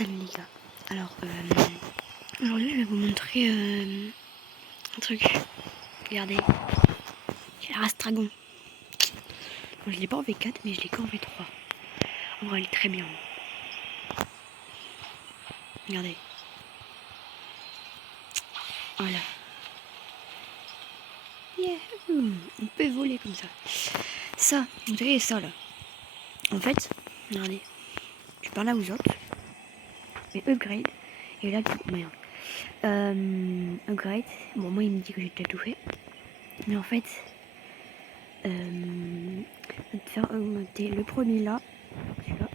Salut les gars. Alors aujourd'hui je vais vous montrer un truc. Regardez, j'ai la race dragon. Bon, je l'ai pas en V4 mais je l'ai qu'en V3. En vrai elle est très bien. Regardez. Voilà. Yeah. On peut voler comme ça. Ça, vous voyez ça là. En fait, regardez. Tu parles là aux autres. Mais upgrade. Et là, merde. Upgrade. Bon, moi il me dit que j'ai déjà tout fait. Mais en fait, va te faire augmenter le premier là. Celui-là.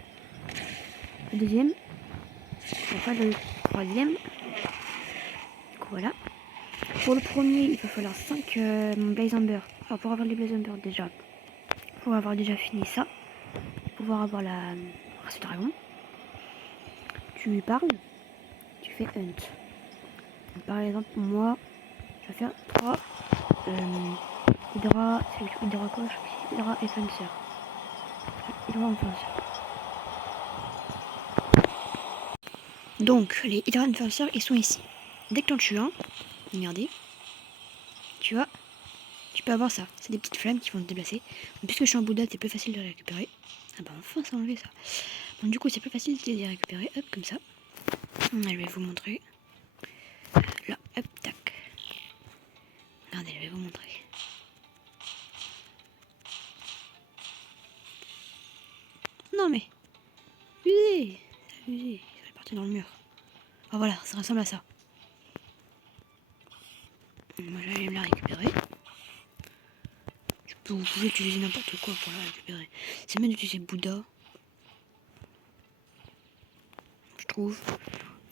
Le deuxième. Enfin le troisième. Du coup, voilà. Pour le premier, il va falloir 5 Blaze Amber. Alors pour avoir les Blaze Amber déjà, pour avoir déjà fini ça, pour pouvoir avoir la race dragon, tu lui parles, tu fais hunt. Donc, par exemple, moi, je vais faire 3 Hydra, c'est Hydra quoi? Hydra et Fencer. Hydra et Fencer. Donc, les Hydra et Fencer, ils sont ici. Dès que tu en tues un, regardez, tu vois, tu peux avoir ça. C'est des petites flammes qui vont se déplacer. Donc, puisque je suis en Bouddha, c'est plus facile de les récupérer. Ah bah enfin, ça enlevé ça. Donc du coup, c'est plus facile de les récupérer. Hop, comme ça. Je vais vous montrer. Là, hop, tac. Regardez, je vais vous montrer. Non mais, abusé, c'est abusé. Il est parti dans le mur. Ah voilà, ça ressemble à ça. Moi, je vais me la récupérer. Vous pouvez utiliser n'importe quoi pour la récupérer. C'est mieux d'utiliser Bouddha, je trouve.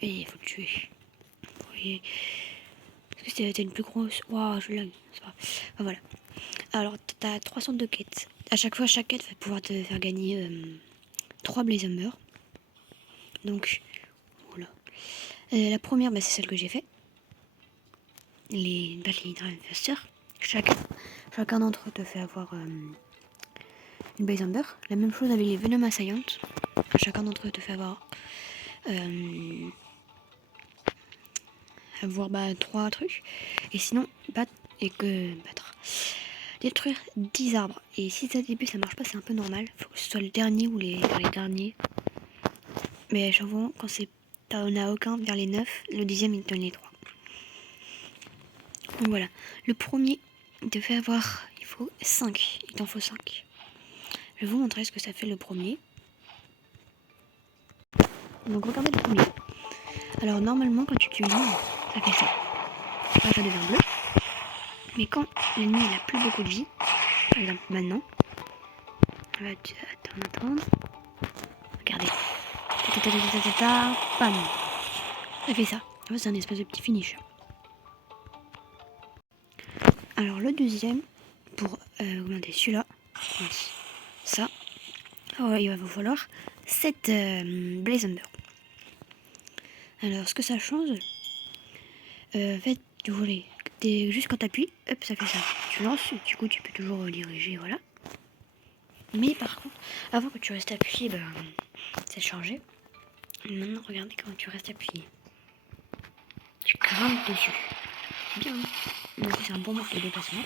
Et il faut le tuer. Vous voyez. Parce que c'était une plus grosse. Waouh, je lag. C'est pas grave. Ah, voilà. Alors, t'as 300 de quêtes. À chaque fois, chaque quête va pouvoir te faire gagner 3 Blaze Amber. Donc, voilà. La première, bah, c'est celle que j'ai fait. Les Hydra Infestor. Chacun d'entre eux te fait avoir une Blaze Amber. La même chose avec les Venom Assaillant. Chacun d'entre eux te fait avoir 3 trucs. Et sinon, battre. Détruire 10 arbres. Et si ça début ça marche pas, c'est un peu normal. Faut que ce soit le dernier ou les derniers. Mais souvent, quand t'en as aucun vers les 9, le 10e il te donne les 3. Donc voilà. Le premier, il te fait avoir. Il faut 5. Il t'en faut 5. Je vais vous montrer ce que ça fait le premier. Donc regardez le premier. Alors normalement, quand tu tues l'ennemi, ça fait ça. Ça devient bleu. Mais quand l'ennemi il a plus beaucoup de vie, par exemple maintenant, on va attendre. Regardez. Bam. Ça fait ça. C'est un espèce de petit finish. Alors le deuxième, pour augmenter celui-là, ça, il va vous falloir 7 Blaze Amber. Alors ce que ça change, en fait, vous voulez, juste quand tu appuies, hop, ça fait ça. Tu lances, du coup tu peux toujours diriger, voilà. Mais par contre, avant que tu restes appuyé, c'est changé. Maintenant, regardez comment tu restes appuyé. Tu grimpes dessus. C'est bien, hein. C'est un bon manque de déplacement.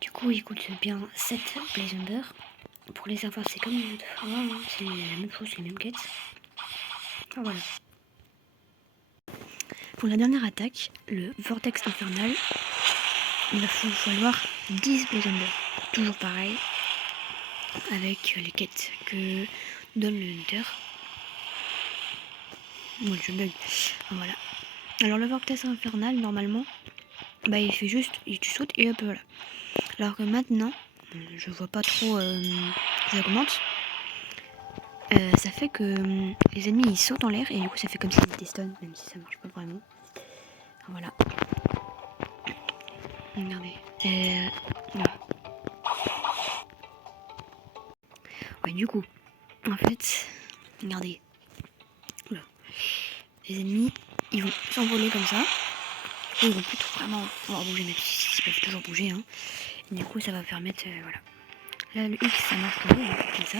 Du coup, il coûte bien 7 Blaze Amber. Pour les avoir, c'est comme une autre fois, hein. C'est la même chose, c'est les mêmes quêtes. Ah, voilà. Pour la dernière attaque, le Vortex Infernal, il va falloir 10 Blaze Amber. Toujours pareil, avec les quêtes que donne le Hunter. Moi, je bug. Voilà. Alors, le Vortex Infernal, normalement, il fait juste, tu sautes et hop, voilà. Alors que maintenant, je vois pas trop, ça augmente. Ça fait que les ennemis ils sautent en l'air et du coup ça fait comme s'ils étaient stun, même si ça marche pas vraiment. Voilà. Regardez. Voilà. Ouais, du coup, en fait, regardez. Oula. Les ennemis, ils vont s'envoler comme ça. Et ils vont plus vraiment pouvoir bouger, même si ils peuvent toujours bouger. Hein. Et du coup, ça va permettre, voilà. Là, le X, ça marche comme ça.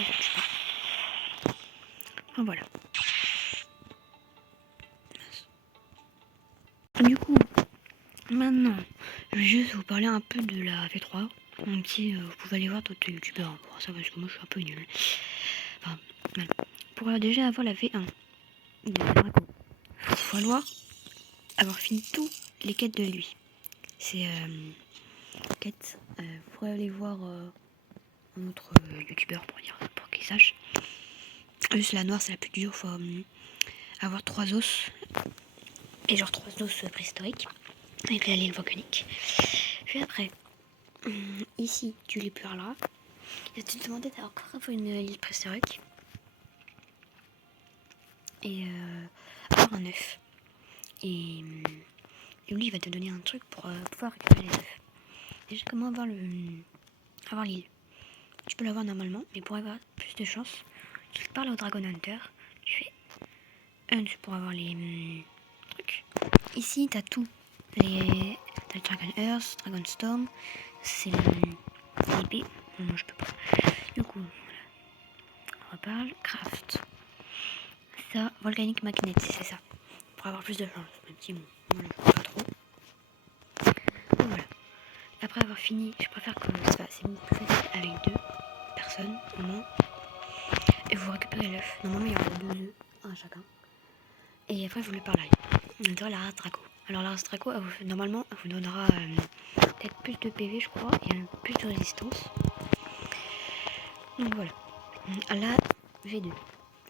ne touche pas. Ah, voilà. Du coup, maintenant, je vais juste vous parler un peu de la V3. Même si vous pouvez aller voir d'autres youtubeurs pour ça, parce que moi je suis un peu nul. Enfin, voilà. Pour déjà avoir la V1, il faut falloir avoir fini toutes les quêtes de lui. C'est quêtes. Vous pourrez aller voir un autre youtubeur pour qu'il sache. Juste la noire, c'est la plus dure. Faut avoir 3 os. Et genre 3 os préhistoriques. Avec la l'île volcanique. Puis après, ici, tu les pleureras. Et tu te demandais encore avoir une île préhistorique. Et avoir un œuf. Et lui, il va te donner un truc pour pouvoir récupérer les œufs. Déjà, comment avoir l'île. Tu peux l'avoir normalement, mais pour avoir plus de chance, tu parles au Dragon Hunter. Tu fais un pour avoir les trucs. Ici, t'as tout. T'as le Dragon Earth, Dragon Storm. C'est l'épée. Non, je peux pas. Du coup, on reparle. Craft. Ça, Volcanic Magnet, c'est ça. Pour avoir plus de chance. Même si bon, moi je peux pas trop. Donc voilà. Après avoir fini, je préfère que c'est beaucoup plus facile avec 2 personnes au moins. Et vous récupérez l'œuf. Normalement, il y aura 2 œufs, un à chacun. Et après, vous le parlez. On dirait la race Draco. Alors, la race Draco, normalement, elle vous donnera peut-être plus de PV, je crois, et plus de résistance. Donc voilà. La V2.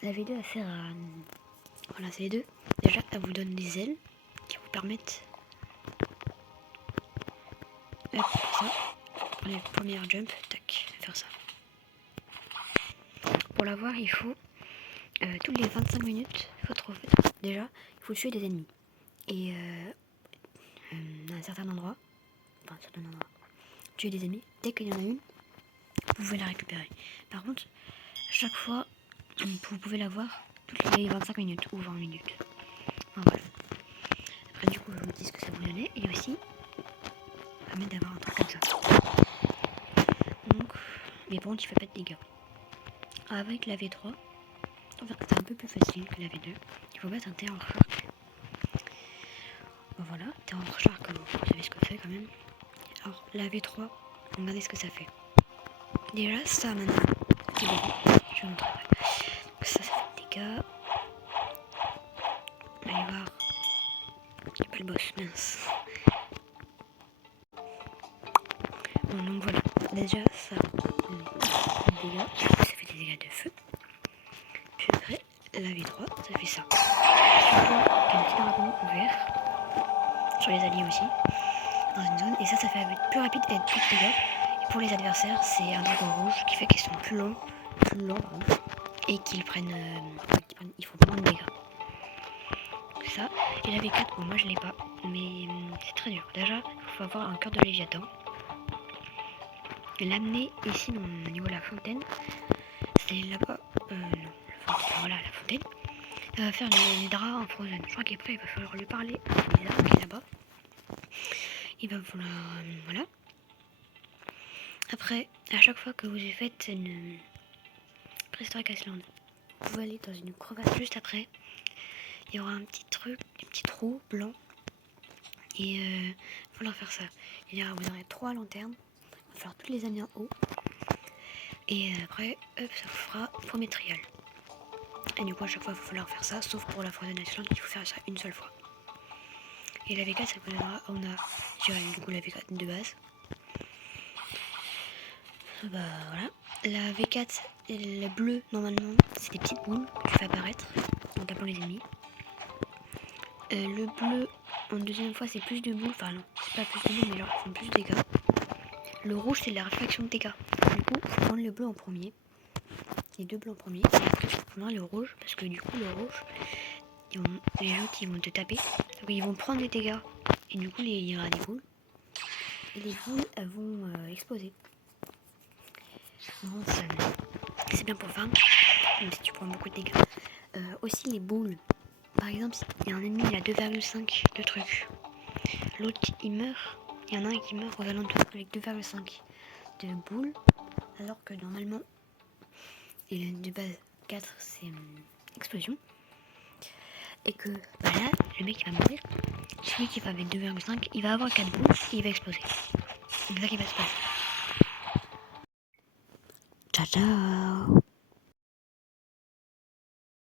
La V2, elle sert à. Voilà, c'est les deux. Déjà, elle vous donne des ailes qui vous permettent. Hop, ça. Les premières jump, tac, faire ça. Pour l'avoir, il faut toutes les 25 minutes, il faut trouver. Déjà, il faut tuer des ennemis. Et à un certain endroit, tuer des ennemis. Dès qu'il y en a une, vous pouvez la récupérer. Par contre, chaque fois, vous pouvez l'avoir toutes les 25 minutes ou 20 minutes. Enfin, voilà. Après, du coup, je vous dis ce que ça vous donne. Et aussi, ça permet d'avoir un truc comme ça. Donc, mais bon, tu fais pas de dégâts. Avec la V3, c'est un peu plus facile que la V2. Il faut mettre un Terror Shark. Bon, voilà, Terror Shark, vous savez ce que c'est quand même. Alors, la V3, regardez ce que ça fait. Déjà, ça maintenant, c'est bon. Je vais vous montrer. Ça fait des dégâts. Allez voir. Il n'y a pas le boss, mince. Bon, donc voilà. Déjà, ça fait des dégâts. Ça fait des dégâts de feu. Puis après, la V3, ça fait ça. Un petit dragon ouvert. Sur les alliés aussi. Dans une zone. Et ça fait plus rapide et plus de dégâts. Et pour les adversaires, c'est un dragon rouge qui fait qu'ils sont plus lents, pardon, et qu'ils prennent, ils font moins de dégâts. Ça. Et la V4, bon, moi je l'ai pas, mais c'est très dur. Déjà, il faut avoir un cœur de Léviathan. L'amener ici, au niveau de la fontaine, c'est là-bas, non, voilà, la fontaine. Ça va faire les draps en frozen. Je crois qu'après, il va falloir lui parler à Lisa, qui est là-bas. Il va falloir, voilà. Après, à chaque fois que vous faites une Prehistoric Iceland, vous pouvez aller dans une crevasse juste après. Il y aura un petit truc, un petit trou blanc. Et il va falloir faire ça. Vous aurez 3 lanternes. Il va falloir toutes les amener en haut. Et après, hop, ça vous fera premier trial. Et du coup, à chaque fois, il va falloir faire ça. Sauf pour la Frozen Iceland, il faut faire ça une seule fois. Et la V4, ça vous donnera. On a du coup la V4 de base. Bah voilà. La V4, le bleu, normalement, c'est des petites boules que tu fais apparaître en tapant les ennemis. Le bleu, en deuxième fois, c'est plus de boules. Enfin, non, c'est pas plus de boules, mais genre, ils font plus de dégâts. Le rouge, c'est la réflexion de dégâts. Du coup, il faut prendre le bleu en premier. Les 2 bleus en premier. Et après, tu prendras le rouge. Parce que du coup, le rouge, les autres, ils vont te taper. Donc, ils vont prendre des dégâts. Et du coup, il y aura des boules. Et les boules, elles vont exploser. Bon, c'est bien pour farm. Même si tu prends beaucoup de dégâts. Aussi, les boules. Par exemple, il y a un ennemi, il a 2,5 de trucs. L'autre, il meurt. Il y en a un qui meurt aux alentours avec 2,5 de boules. Alors que normalement, Et le de base 4 c'est explosion. Et que bah là, le mec il va mourir. Celui qui va avec 2,5, il va avoir 4 boules et il va exploser. C'est ça qui va se passer. Ciao ciao.